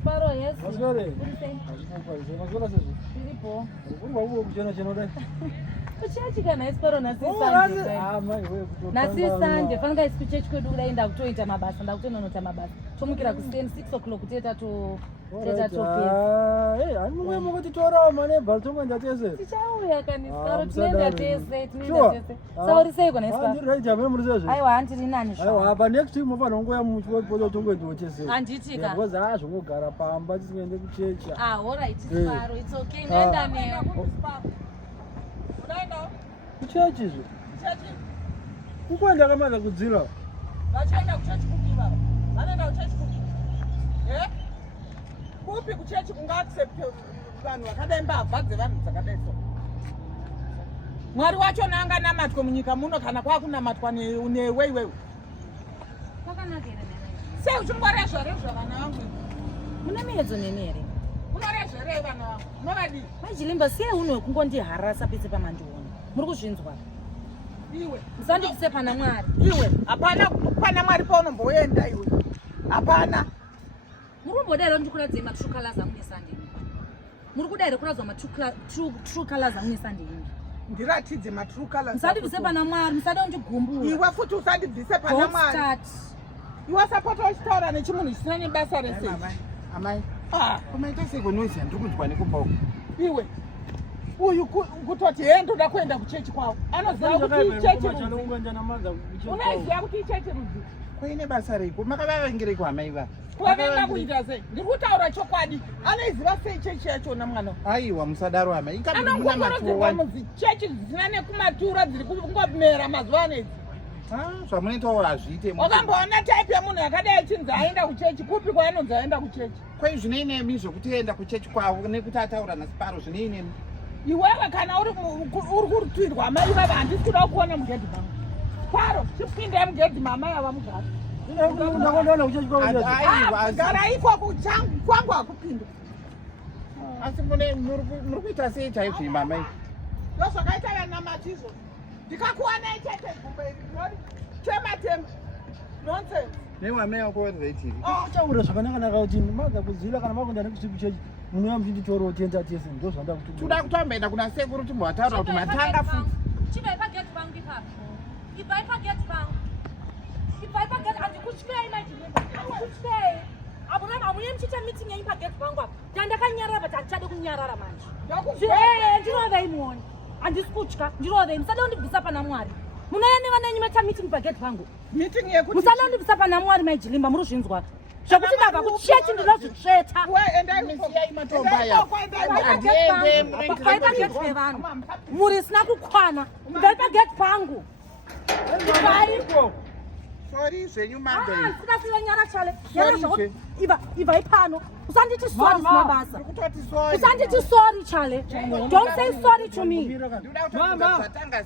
Sparo, yes. What's your name? Kuchachika naisiparo nasisanje fanira isi kuchechi kwedu kudaenda kutoita mabasa ndakutononota mabasa tomukira kuseni 6 o'clock kuteta tichauya kanisiparo tinoenda tese sauriseko naisiparo handiri nani handitika zvongogara pamba tisingaende kuchechi alright sparo it's okay ndaenda neyo kuchechi izvo kukwenda kamaza kudzira vachaenda kuchechi kupi vava vanoenda kuchechi kupi kupi kuchechi kungaaccept vanhu vakadai mbavha dzevanhu dzakadai so mwari wacho naanganamatwe munyika muno kana kwakunamatwa newe iwewe sei uchingorezvarezva vana vangu mune miedzo neni here unorezverei vana vangu unovadii majilimba sei uno kungondiharasa pese pamandiona muri kuzvinzwa iwe musandipise pana mwari iwe hapana pana mwari paunomboenda iwe hapana muri kumbodairo ndikuradzei matrue colors amune sandei muri kudairo kuradzwa matrue colors amune sandei ndiratidze matrue colors musandipise pana mwari musada undigumbura iwe futi usandibvise pana mwari iwe sapota uchitaura nechimunhu chisina nebasa resei amai umaita seko nozi handiri kunzwa nekumba iwe uyu kutoti hee ndoda kuenda kuchechi kwavo anoziva kuti ichechi unoiziva kuti ichechi rudzi kuine basa reiko makavavengereko hamaiva kuvavenga kuita sei ndiri kutaura chokwadi anoiziva sei chechi yachona mwana aiwa musadaro hamai anongokorodzerwa muzi chechi dzisina nekumatura dziri kungomera mazuva anedzi zvamunoitawo hazviite wakamboona taipi yemunhu yakadai achinzi aenda kuchechi kupi kwaanonzi aenda kuchechi kwai zvinoinemi zvokuti enda kuchechi kwavo nekuti ataura nasiparo zvinoinemi iwewe kana uri kurutwirwa amai vava handisi kuda kuona mugedhi mama paro chipinde mugedhi mama yava mugari gara ikoko kwangu hakupindwa asi muri kuita sei chaizvi mamai ndozvakaita vanamati izvo ndikakuwanai chete gumberi tema nonsense newamai wakoreitiri uchaura zvakanaka kuti maza kuziva kana makuenda nekuchichechi munouya muchinditoro tenda tese ndozvanda kuti toda kutomboenda kuna sekuru timbovataura kuti matanga futi chibai pageti pangu ipapo ibai pageti pangu ibai pageti handikutyei majikutyei amunye muchiita meeting yenyu pageti pangu apa ndandakanyarara but handichade kunyarara manje ndinoveimoni handisi kutya ndirovei musada kundibvisa pana mwari munoya nevana yenyu maita meeting pageti pangu musada kundibvisa pana mwari maijilimba muri kuzvinzwa zvokuti ndabva kuchechi ndinozvitsveta bai pageti pevanhu muri isina kukwana bai pageti pangu ivaiko sori zvenyu sikasiva nyara chale ivai pano usanditi sori zina basa usanditi sori chale don't say sorry to me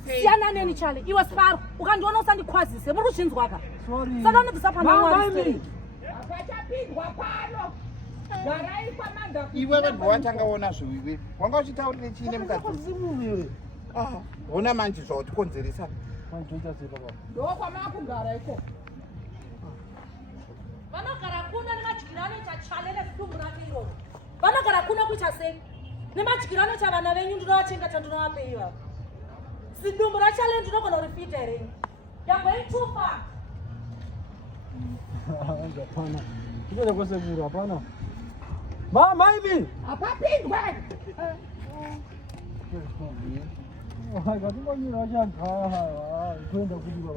siyana neni chale iwe sparo ukandiona usandikwazise muri kuzvinzwaka sada unibvisa pana mwari iwe vanhu watangaona zviwiwe wanga uchitaurire chiine mukadzi ona manje zvawatikonzeresa ndokwamakugara iko vanogara kuna nemadyiro anoita chale nezidumbu rake iroro vanogara kuna kuita sei nemadyiro anoita vana venyu ndinovachengeta ndinovapeiva zidumbu rachale ndinogona kurifita here yagoitufa hapana kutoda kwasekuru hapana maibi hapapindwe katingonyira changaa kuenda kudi